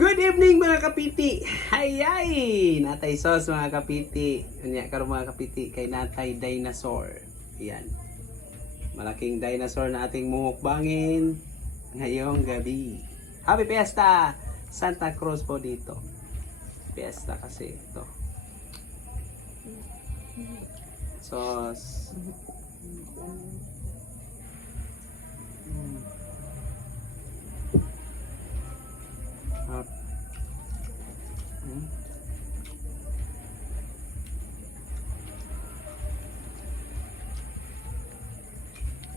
Good evening mga kapiti! Hayay! Natay sauce mga kapiti. Kanya karon mga kapiti kay natay dinosaur. Yan. Malaking dinosaur na ating mumukbangin ngayong gabi. Happy Fiesta! Santa Cruz po dito. Fiesta kasi ito. Sauce.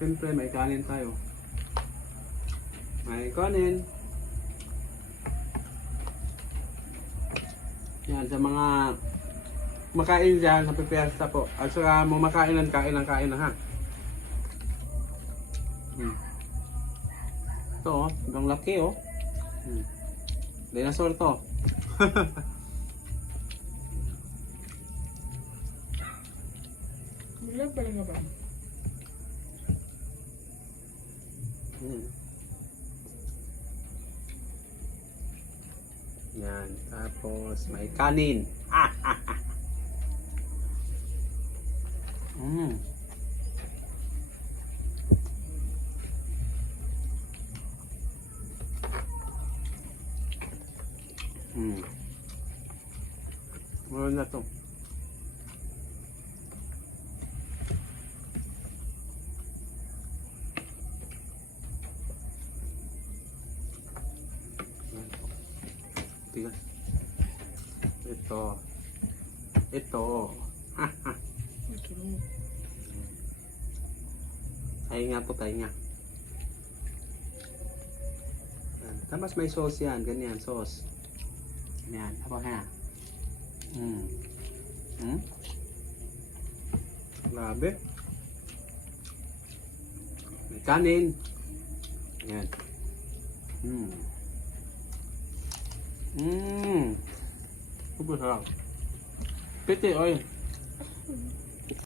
Siyempre may kanin tayo. May kanin. Yan sa mga makain dyan sa Fiesta po. At saka mo makain ng kain na ha. Ito oh, ang laki oh. Dinosaur to. Bulag ba nga ba? Yan, tapos may kanin. Meron na to. Tigas. Ito. Tayo po, tayo nga. Tapos may sauce yan, ganyan, sauce. Yan, ako ha. Grabe. May kanin. Yan. Super sarap. Piti, oy.